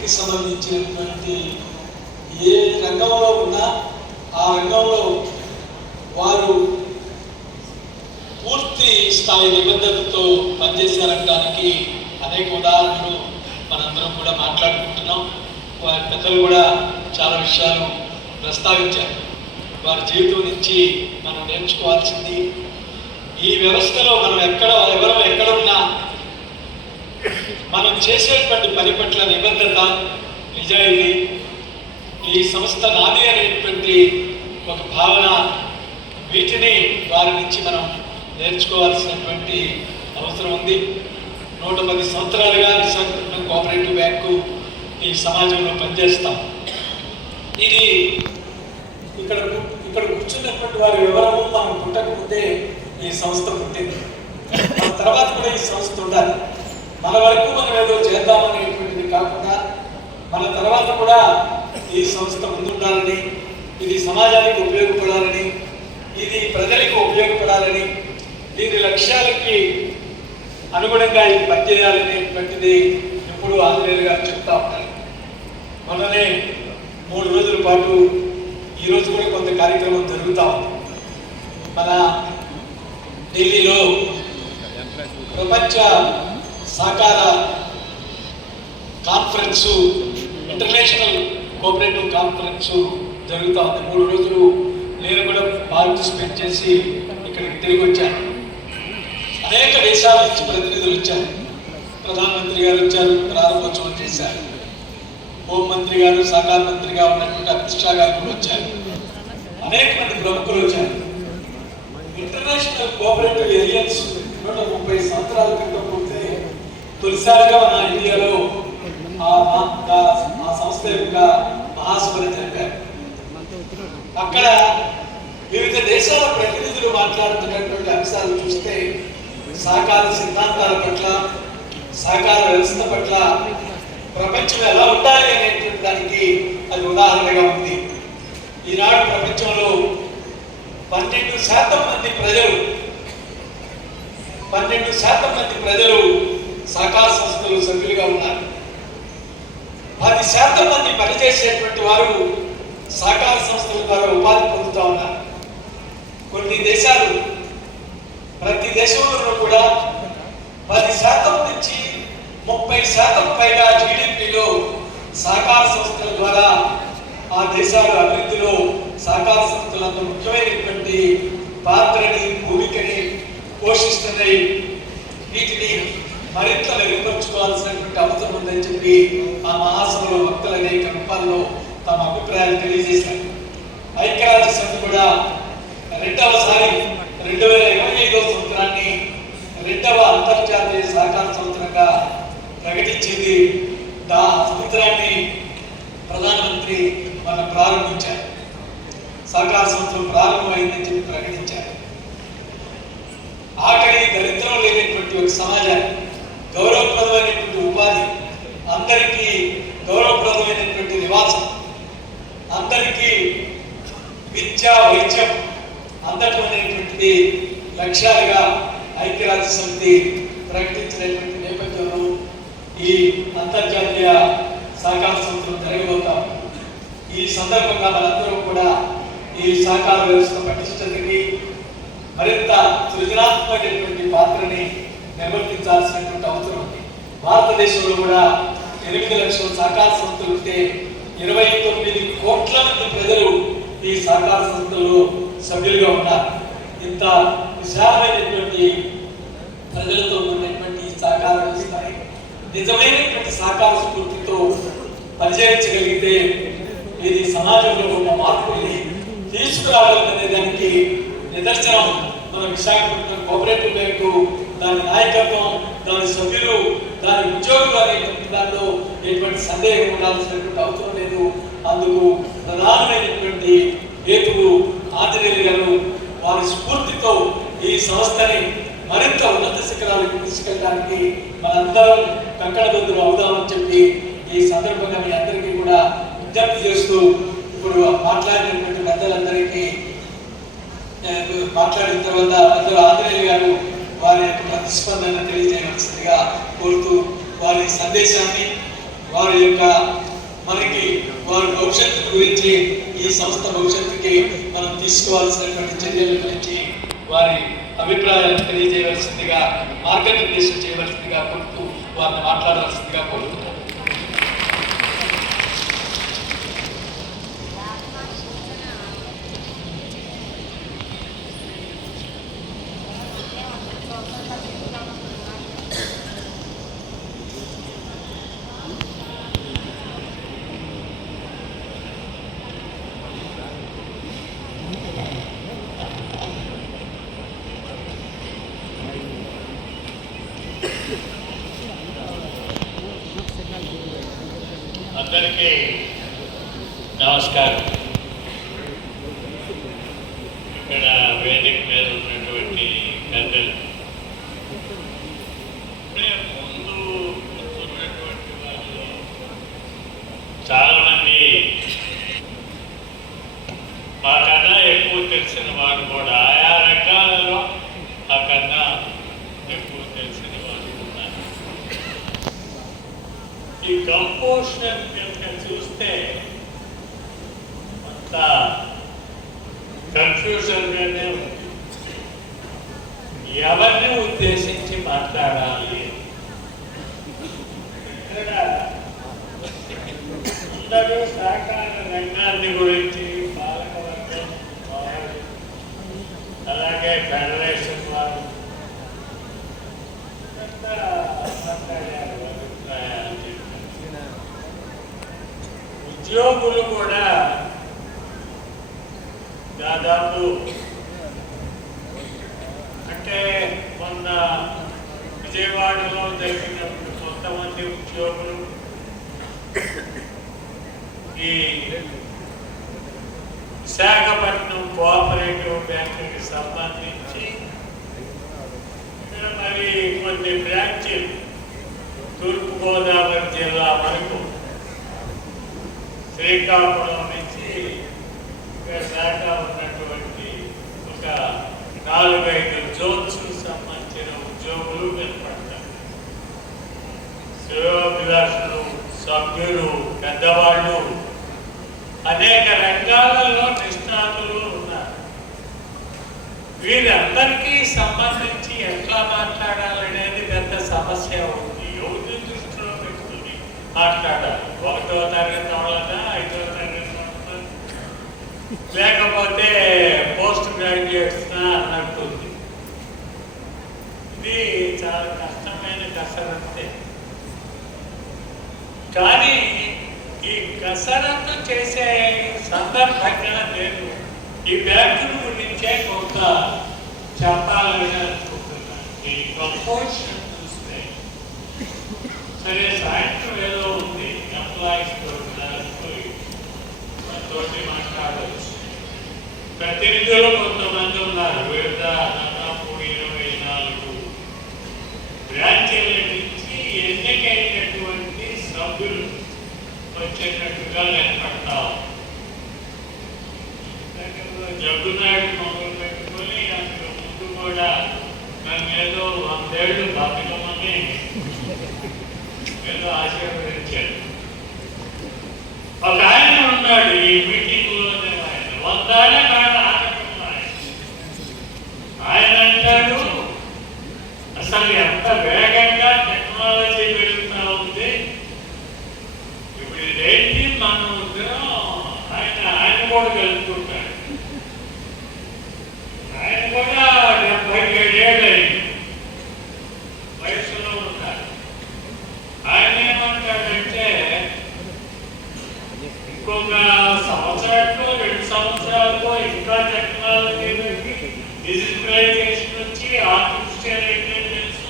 వృత్తికి సంబంధించినటువంటి ఏ రంగంలో ఉన్నా ఆ రంగంలో వారు పూర్తి స్థాయి నిబద్ధతతో పనిచేశారనడానికి అనేక ఉదాహరణలు మనందరం కూడా మాట్లాడుకుంటున్నాం. వారి పెద్దలు కూడా చాలా విషయాలు ప్రస్తావించారు. వారి జీవితం నుంచి మనం నేర్చుకోవాల్సింది, ఈ వ్యవస్థలో మనం ఎవరు ఎక్కడున్నా మనం చేసేటువంటి పని పట్ల నిబద్ధత, నిజాయితీ, ఈ సంస్థ నాది అనేటువంటి ఒక భావన, వీటిని వారి నుంచి మనం నేర్చుకోవాల్సినటువంటి అవసరం ఉంది. 110 సంవత్సరాలుగా విశాఖపట్నం కోఆపరేటివ్ బ్యాంకు ఈ సమాజంలో పనిచేస్తాం. ఇది ఇక్కడ కూర్చున్నటువంటి వారు ఎవరూ మనం పుట్టకముందే ఈ సంస్థ పుట్టింది. మన తర్వాత కూడా ఈ సంస్థ ఉండాలి. మన వరకు మనం ఏదో చేద్దామనేటువంటిది కాకుండా మన తర్వాత కూడా ఈ సంస్థ ముందుండాలని, ఇది సమాజానికి ఉపయోగపడాలని, ఇది ప్రజలకు ఉపయోగపడాలని, దీని లక్ష్యాలకి అనుగుణంగా ఇది పనిచేయాలనేటువంటిది ఎప్పుడు ఆంజనేయులు గారు చెప్తా ఉంటారు. మొన్ననే 3 రోజుల పాటు ఈరోజు కూడా కొంత కార్యక్రమం జరుగుతూ ఉంది. మన ఢిల్లీలో ప్రపంచ సహకార కాన్ఫరెన్సు, ఇంటర్నేషనల్ కోఆపరేటివ్ కాన్ఫరెన్సు జరుగుతూ ఉంది. 3 రోజులు నేను కూడా పార్టిసిపేట్ చేసి ఇక్కడికి తిరిగి వచ్చాను. అనేక దేశాల నుంచి ప్రతినిధులు వచ్చారు. ప్రధానమంత్రి గారు వచ్చారు, ప్రారంభోత్సవం చేశారు. హోంమంత్రి గారు, సహకార మంత్రిగా ఉన్నటువంటి అమిత్ షా గారు కూడా వచ్చారు. అనేక మంది ప్రముఖులు వచ్చారు. ఇంటర్నేషనల్ కోఆపరేటివ్ ఏలియన్స్ 130 సంవత్సరాల క్రితం పుడితే తొలిసారిగా మన ఇండియాలో ఆ సంస్థ యొక్క మహాసభలు జరిపారు. అక్కడ వివిధ దేశాల ప్రతినిధులు మాట్లాడుతున్నటువంటి అంశాలు చూస్తే సహకార సిద్ధాంతాల పట్ల, సహకార వ్యవస్థ పట్ల ప్రపంచం ఎలా ఉండాలి అనేటువంటి దానికి అది ఉదాహరణగా ఉంది. ఈనాడు ప్రపంచంలో 12% మంది ప్రజలు సహకార సంస్థలు సభ్యులుగా ఉన్నారు. 10% మంది పనిచేసేటువంటి వారు సహకార సంస్థల ద్వారా ఉపాధి పొందుతూ ఉన్నారు. కొన్ని దేశాలు, ప్రతి దేశంలోనూ కూడా 10% నుంచి 30% పైగా జీడీపీలో సహకార సంస్థల ద్వారా ఆ దేశాల అభివృద్ధిలో సహకార సంస్థలు అంత ముఖ్యమైనటువంటి పాత్రని, భూమికని పోషిస్తున్నాయి. వీటిని మరింత మెరుగుపరుచుకోవాల్సినటువంటి అవసరం ఉందని చెప్పి ఆ మహాసభలో వక్తలు అనేక రూపాల్లో తమ అభిప్రాయాలు తెలియజేశారు. ఐక్యరాజ్య సమితి కూడా రెండవసారి 2025వ సంవత్సరాన్ని 2వ అంతర్జాతీయ సహకార సంవత్సరంగా ప్రకటించింది. ఆ సంవత్సరాన్ని ప్రధానమంత్రి మనం ప్రారంభించారు. సహకార సంవత్సరం ప్రారంభమైందని చెప్పి ప్రకటించారు. ఆఖరి దరిద్రం లేనటువంటి ఒక సమాజాన్ని, గౌరవప్రదమైనటువంటి ఉపాధి, అందరికీ గౌరవప్రదమైనటువంటి నివాసం, అందరికీ విద్య, వైద్యం అందటం అనేటువంటిది లక్ష్యాలుగా ఐక్యరాజ్య సమితి ప్రకటించినటువంటి నేపథ్యంలో ఈ అంతర్జాతీయ సహకార సంవత్సరం జరగబోతాం. ఈ సందర్భంగా మనందరూ కూడా ఈ సహకార వ్యవస్థ పటిష్టతకి మరింత సృజనాత్మకమైనటువంటి పాత్రని నిర్వర్తించాల్సినటువంటి అవసరం ఉంది. భారతదేశంలో కూడా 8 లక్షల సహకార సంస్థలు ఉంటే 29 కోట్ల మంది ప్రజలు ఈ సహకార సంస్థల్లో సభ్యులుగా ఉన్నారు. ఇంత విశాలమైనటువంటి ప్రజలతో ఉన్నటువంటి సహకార వ్యవస్థని నిజమైనటువంటి సహకార స్ఫూర్తితో పనిచేయించగలిగితే ఇది సమాజంలో ఉన్న మార్పుల్ని తీసుకురావాలనే దానికి నిదర్శనం మన విశాఖపట్నం కోఆపరేటివ్ బ్యాంకు, దాని నాయకత్వం, దాని సభ్యులు, దాని ఉద్యోగులు అనేటువంటి దాంట్లో ఎటువంటి సందేహం ఉండాల్సినటువంటి అవసరం లేదు. అందుకు ప్రధానమైనటువంటి హేతువు ఆంజనేయులు గారు వారి స్ఫూర్తితో ఈ సంస్థని మరింత ఉన్నత శిఖరాలకు తీసుకెళ్ళడానికి మనందరం కంకణబద్దులు అవుదామని చెప్పి ఈ సందర్భంగా మీ అందరికీ కూడా విజ్ఞప్తి చేస్తూ, ఇప్పుడు మాట్లాడినటువంటి పెద్దలందరికీ మాట్లాడిన తర్వాత పెద్దలు ఆంజనేయులు గారు వారి యొక్క ప్రతిస్పందన తెలియజేయవలసిందిగా కోరుతూ వారి సందేశాన్ని వారి యొక్క మనకి వారి భవిష్యత్తు గురించి, ఈ సంస్థ భవిష్యత్తుకి మనం తీసుకోవాల్సినటువంటి చర్యల గురించి వారి అభిప్రాయాలను తెలియజేయవలసిందిగా, మార్గనిర్దేశం చేయవలసిందిగా కోరుతూ వారిని మాట్లాడవలసిందిగా కోరుతున్నాం. అందరికీ నమస్కారం. ఇక్కడ వేదిక మీద ఉన్నటువంటి పెద్దలు, ముందు ఉన్నటువంటి వాళ్ళు చాలామంది మాకన్నా ఎక్కువ తెలిసిన వారు కూడా ఆయా రకాలలో మాకన్నా ఎక్కువ తెలిసిన వారు ఉన్నారు. ఈ కంపోజిషన్ చూస్తే అంత కన్ఫ్యూజన్గానే ఉంది. ఎవరిని ఉద్దేశించి మాట్లాడాలి? ఇక్కడ అందరూ సహకార రంగాన్ని గురించి, పాలకవర్గం వారు, అలాగే ఫెడరేషన్ వారు మాట్లాడారు, అభిప్రాయాలు చెప్పారు. ఉద్యోగులు కూడా దాదాపు అంటే మొన్న విజయవాడలో జరిగినప్పుడు కొంతమంది ఉద్యోగులు ఈ విశాఖపట్నం కోఆపరేటివ్ బ్యాంకుకి సంబంధించి మరి కొన్ని బ్రాంచీలు తూర్పుగోదావరి జిల్లా వరకు, శ్రీకాకుళం నుంచి దాకా ఉన్నటువంటి ఒక 4-5 జోన్స్ సంబంధించిన ఉద్యోగులు ఏర్పడతారు. శ్రేయోభిలాషులు, సభ్యులు, పెద్దవాళ్ళు, అనేక రంగాలలో నిష్ణాతులు ఉన్నారు. వీరందరికీ సంబంధించి ఎట్లా మాట్లాడాలనేది పెద్ద సమస్య ఉంది. ఎవరిని దృష్టిలో పెట్టుకుని మాట్లాడాలి? 1వ తరగతి వాళ్ళనా, 5వ తరగతి వాళ్ళనా, లేకపోతే పోస్ట్ గ్రాడ్యుయేట్స్ అన్నట్టుంది. ఇది చాలా కష్టమైన కసరత్తే. కానీ ఈ కసరత్తు చేసే సందర్భంగా నేను ఈ బ్యాంకుల గురించే కొంత చెప్పాలని అనుకుంటున్నాను. ఈ కంపోజిషన్ చూస్తే సరే, సాయంత్రం ఏదో ఉంది, ఎంప్లాయీస్ తోటి మాట్లాడవచ్చు. ప్రతినిధులు కొంతమంది ఉన్నారు. వివిధ దాదాపు 24 బ్రాంచీల నుంచి ఎన్నికైనటువంటి సభ్యులు వచ్చేటట్టుగా కనపడతాం. జగ్గునాయుడు మొదలు పెట్టుకొని అందుకు ముందు కూడా నన్ను ఏదో 100 ఏళ్ళు బతకమని ఏదో ఆశీర్వదించాడు. ఒక ఆయన ఉన్నాడు ఈ మీటింగ్ లోనే, ఆయన 100 ఏళ్ళ కాడ ఆటకున్నాడు. ఆయన అంటాడు, అసలు ఎంత వేగంగా టెక్నాలజీ పెరుగుతూ ఉంది, ఇప్పుడు ఇదేంటి మన ఉద్యోగం. ఆయన కూడా కలుపుకుంటాడు. ఆయన కూడా 77 ఏళ్ళు అయింది వయసులో ఉంటాడు. ఆయన ఏమంటాడంటే, ఇంకొక సంవత్సరాల్లో 2 సంవత్సరాల్లో ఇంకా టెక్నాలజీ డిజిటలైజేషన్ వచ్చి, ఆర్టిఫిషియల్ ఇంటెలిజెన్స్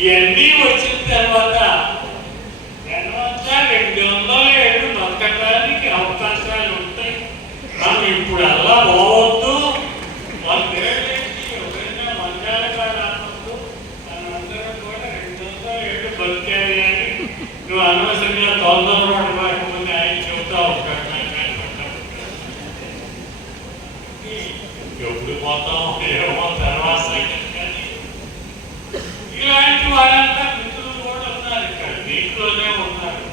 ఇవన్నీ వచ్చిన తర్వాత 200 ఏళ్ళు బతకడానికి అవకాశాలు ఉంటాయి. మనం ఇప్పుడు అలా పోవద్దు. 100 ఏళ్ళకి ఎవరైనా 100 ఏళ్ళ కాదు రావద్దు. మనందరం కూడా 200 ఏళ్ళు బతికాలి అని నువ్వు అనవసరంగా తొందరపడకుండా ఆయన చెబుతా ఉంటాడు. ఎప్పుడు పోతాం ఏమో తర్వాత. కానీ ఇలాంటి వాళ్ళంతా మిత్రులు కూడా ఉన్నారు, ఇక్కడ దీంట్లోనే ఉన్నారు.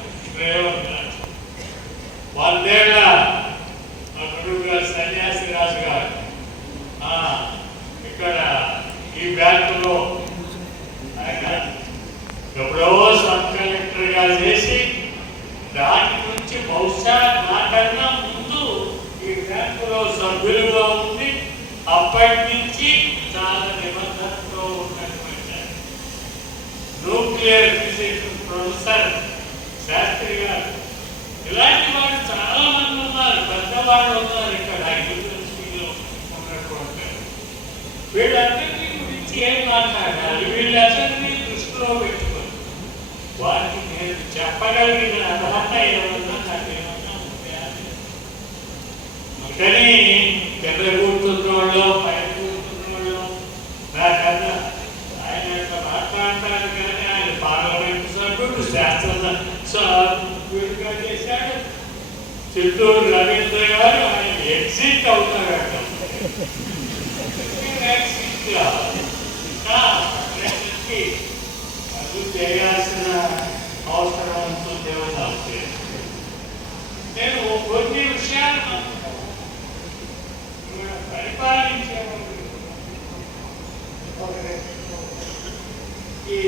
చేసి దాని నుంచి బహుశా నాకన్నా ముందు ఈ బ్యాంకులో సభ్యులుగా ఉంది. అప్పటి నుంచి చాలా నిబంధనతో ఉన్నటువంటి న్యూక్లియర్ ఫిజిక్స్ ప్రొఫెసర్ శాస్త్రి గారు, ఇలాంటి వాళ్ళు చాలా మంది ఉన్నారు, పెద్దవాళ్ళు ఉన్నారు ఇక్కడ యూనివర్సిటీలో ఉన్నటువంటి. వీళ్ళందరినీ గురించి ఏం మాట్లాడాలి, వీళ్ళందరినీ దృష్టిలో పెట్టుకొని వారికి నేను చెప్పగలిగిన అర్హత ఏమన్నా నాకేమన్నా ఉందా? కానీ కింద కూర్చున్న వాళ్ళు, పైన కూర్చున్న వాళ్ళు నాకన్నా ఆయన యొక్క మాట్లాడతారు. కానీ ఆయన పార్లమెంట్ సభ్యుడు, శాస్త్ర సభ్యుడిగా చేశాడు. చిత్తూరు రవీంద్ర గారు ఆయన ఎగ్జిట్ అవుతారట. అది చేయాల్సిన అవసరం ఉంటుందేమో నాకు. నేను కొన్ని విషయాలు పరిపాలించాము. ఈ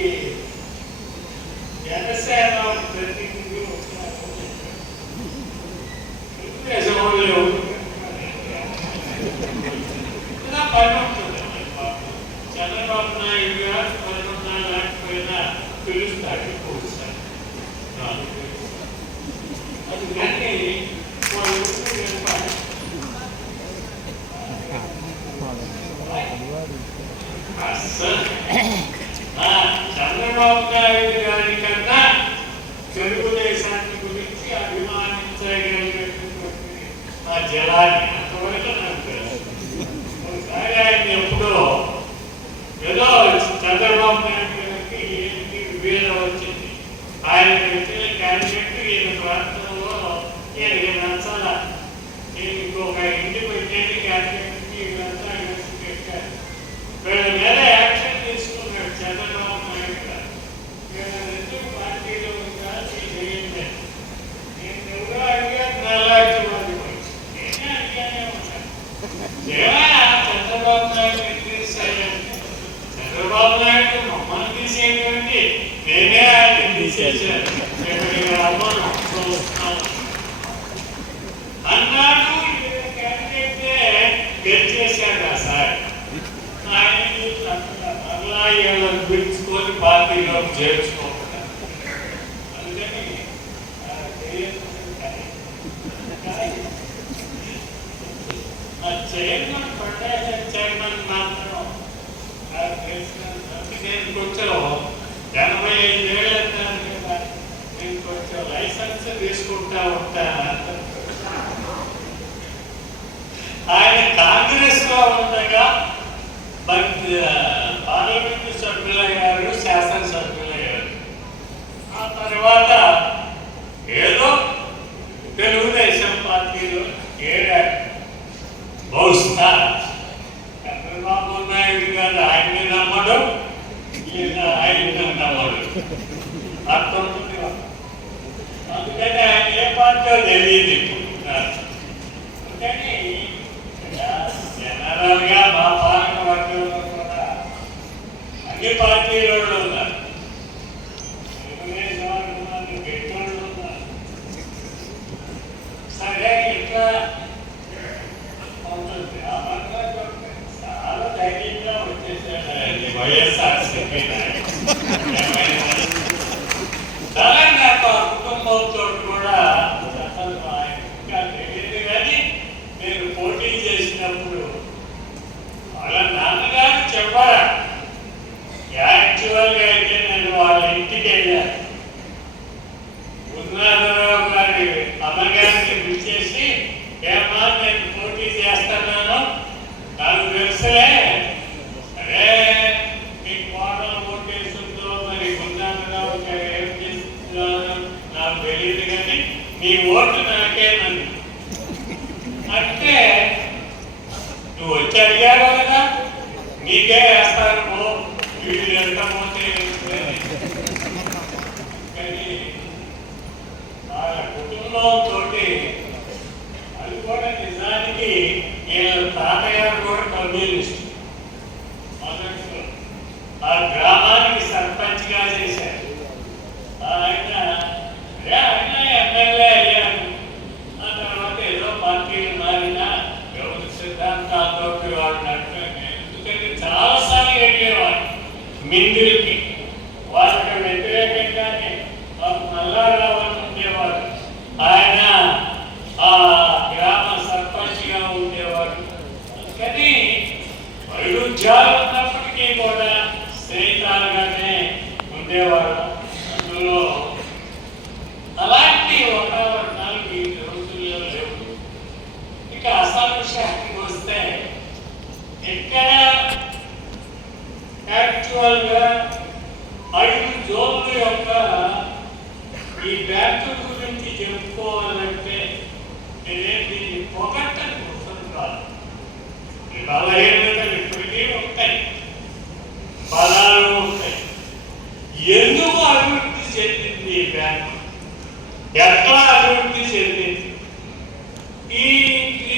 జనసేన ప్రతినిధి ఇలా పని ఉంటుంది. చంద్రబాబు నాయుడు గారు పనున్నా లేకపోయినా పిలుస్తాడు, కూర్చుతాడు. అది కానీ చంద్రబాబు నాయుడు గారి కన్నా తెలుగుదేశాన్ని గురించి అభిమానించగలిగినటువంటి ఆ జలాన్ని అంతవరకు నాకు తెలుసు. ఒకసారి ఆయన ఎప్పుడో ఏదో చంద్రబాబు నాయుడు గారికి ఏంటి విభేదం వచ్చింది. ఆయన పెట్టిన క్యాండిడేట్ ఈయన ప్రాంతంలో ఈయనకి నచ్చాల, నేను ఇంకొక ఇండిపెండెంట్ క్యాండిడేట్కి వీళ్ళంతా కలిసి పెట్టారు. వీళ్ళ మీద యాక్షన్ తీసుకున్నాడు చంద్రబాబు నాయుడు గారు. వీళ్ళ రెండు పార్టీలో కలిసి చేయండి. నేను ఎవరో అడిగాను, నాలాంటి వాళ్ళు నేనే అడిగానే ఉంటాను. చంద్రబాబు నాయుడు చంద్రబాబు నాయుడు మమ్మల్ని తీసేటువంటి నేనే ఆయన తీసేసాను అన్నాడు. క్యాండిడేట్ గెలిచేశాడు ఆ సార్. ఆయన అలా వీళ్ళని పిలుచుకొని పార్టీలోకి చేర్చుకోకుండా అందుకని చైర్మన్ ఫెడరేషన్ చైర్మన్ మాత్రం నాకు తెలిసినంత నేను కొంచెం 85 ఏళ్ళ కదా, నేను కొంచెం లైసెన్స్ తీసుకుంటా ఉంటాను. ఆయన కాంగ్రెస్ లో ఉండగా పార్లమెంటు సభ్యులయ్యారు, శాసనసభ్యులయ్యారు. ఆ తర్వాత ఏదో తెలుగుదేశం పార్టీలో ఏడాడు. బహుశా చంద్రబాబు నాయుడు గారు ఆయన్ని నమ్మడం, ఈయన ఆయన్ని నమ్మడు. అర్థం అందుకని ఆయన ఏ పార్టీ తెలియదు. అందుకని జనరల్ గా మా పాలక వర్గంలో కూడా అన్ని పార్టీలో ఉన్నారు. తెలుగుదేశం వాళ్ళు ఉన్నారు, గెట్టోళ్ళు ఉన్నారు. సరే ఇట్లా ఉంటుంది. ఆ వర్గంలో చాలా ధైర్యంగా వచ్చేసాడు వైఎస్ఆర్సీపీ చాలా నాకు ఆ కుటుంబంతో కూడా అసలు ఇంకా తెలియదు. కానీ నేను పోటీ చేసినప్పుడు వాళ్ళ నాన్నగారు చెప్పారా, యాక్చువల్గా అయితే నేను వాళ్ళ ఇంటికి వెళ్ళాను. ఉన్నారావు గారి అమ్మగారిని పిలిచేసి, ఏమా నేను పోటీ చేస్తున్నాను, నాకు తెలుసులే, అరే మీకు కోడలు ఓటేస్తుందో మరి ఉన్నారావు గారు ఏం చేస్తున్నారో నాకు తెలియదు, కానీ మీ ఓటు నాకేనండి అంటే నువ్వు వచ్చి అడిగారు కదా, నీకే వేస్తారు పో, వీళ్ళు ఎంత పోతే. కానీ వాళ్ళ కుటుంబంతో అది కూడా నిజానికి వీళ్ళ తాతగారు కూడా కమ్యూనిస్ట్. మొదట్లో ఆ గ్రామానికి సర్పంచ్గా చేశారు. ఆయన బ్యాంకు గురించి చెప్పుకోవాలంటే నేనేంటి పొగట్టని కోసం కాదు. ఈ బలహీనతలు ఇప్పటికీ ఉంటాయి, బలాలు ఉంటాయి. ఎందుకు అభివృద్ధి చెందింది ఈ బ్యాంకు, ఎట్లా అభివృద్ధి చెందింది, ఈ